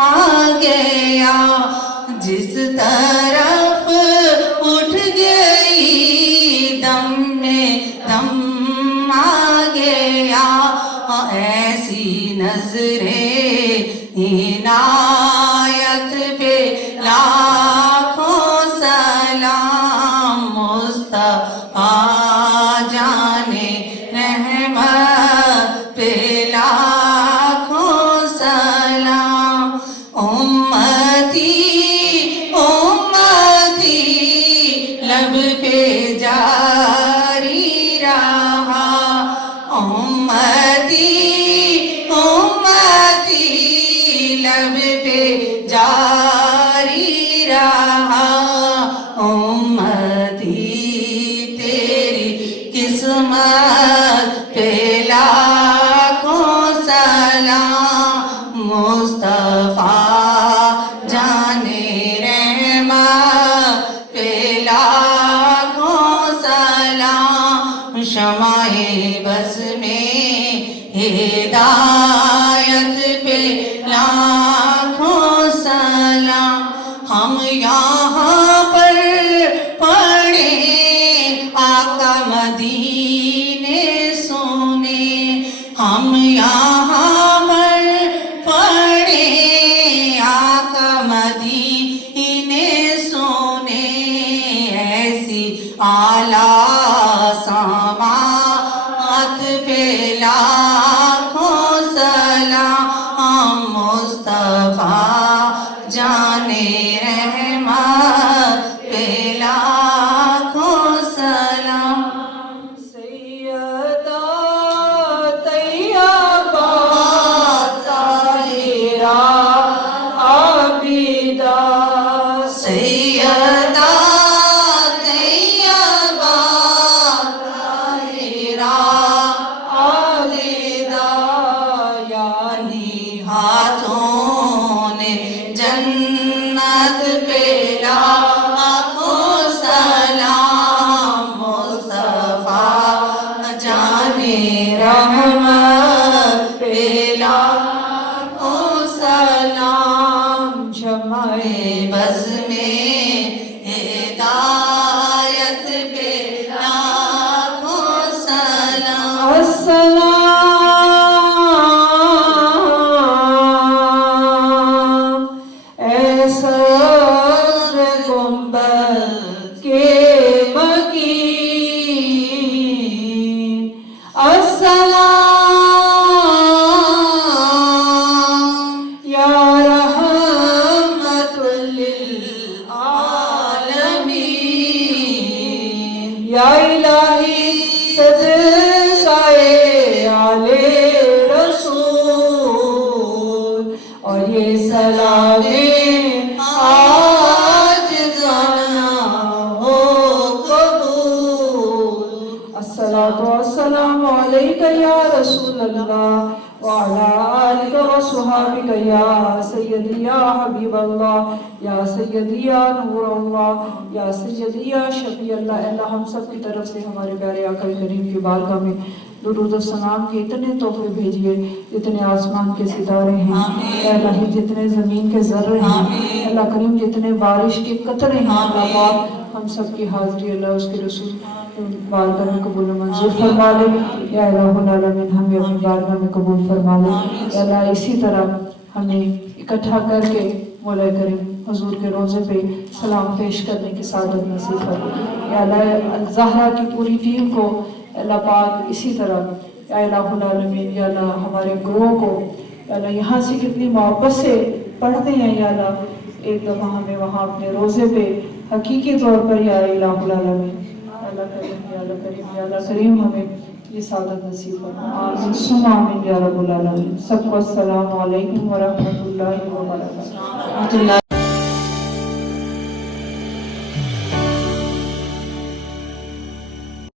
آ گیا جس طرف اٹھ گئی دم میں دم آ گیا ایسی نظریں عنایت پہ لاکھوں سلام مصطفیٰ جانے رحمت پہ لاکھوں سلام امتی امتی لب پہ جاری رہا امتی امتی لب پہ جاری رہا امتی تیری قسمت پہ لاکھوں سلام مصطفیٰ جانے رحمت پہ لاکھوں سلام شمع بز میں ہدایت پہ لاکھوں سلام ہم یہاں پر پڑھیں آقا مدینے سونے ہم یہاں پر پڑھیں آقا مدینے سونے ایسی اعلیٰ سماعت پہ لاکھوں سلام مصطفیٰ جانے رحمت پہ لاکھوں سلام سیدہ طیبہ طاہرہ عابدہ سیدہ طیبہ طاہرہ عابدہ یعنی ہاتھوں نے جنت پہ لاکھوں سلام مصطفیٰ جانے رحمت پہ لاکھوں سلام شمع بز میں ہدایت پہ لاکھوں سلام السلام گنبد کے مکین السلام یا رحمت للعالمین یا الہی صدقہ آل رسول اور یہ سلام السلام علیکہ یا رسول اللہ وعلا آلکہ وصحابکہ یا سیدی یا حبیب اللہ یا سیدی یا نور اللہ یا سیدی یا شفیع اللہ اللہ ہم سب کی طرف سے ہمارے پیارے آقا کریم کی بارگاہ میں درود و سلام کے اتنے تحفے بھیجیے جتنے آسمان کے ستارے ہیں اے الہی جتنے زمین کے ذرے ہیں اللہ کریم جتنے بارش کے قطرے ہیں اللہ پاک ہم سب کی حاضری اللہ اس کے رسول بارگاہ میں قبول و منظور فرما لے یا الہ العالمین ہمیں اپنی بارگاہ میں قبول فرما لے یا اللہ اسی طرح ہمیں اکٹھا کر کے مولا کریم حضور کے روضے پہ سلام پیش کرنے کی سعادت نصیب فرما یا اللہ زہرا کی پوری ٹیم کو اللہ پاک اسی طرح یا الہ العالمین یا اللہ ہمارے گروہ کو یا اللہ یہاں سے کتنی محبت سے پڑھتے ہیں یا اللہ ایک دفعہ ہمیں وہاں اپنے روضے پہ حقیقی طور پر یا الہ العالمین اللہ کریم یا اللہ کریم یا اللہ کریم ہمیں یہ سعادت نصیب فرما آمین ثم آمین یا رب العالمین سب کو السلام علیکم ورحمۃ اللہ وبرکاتہ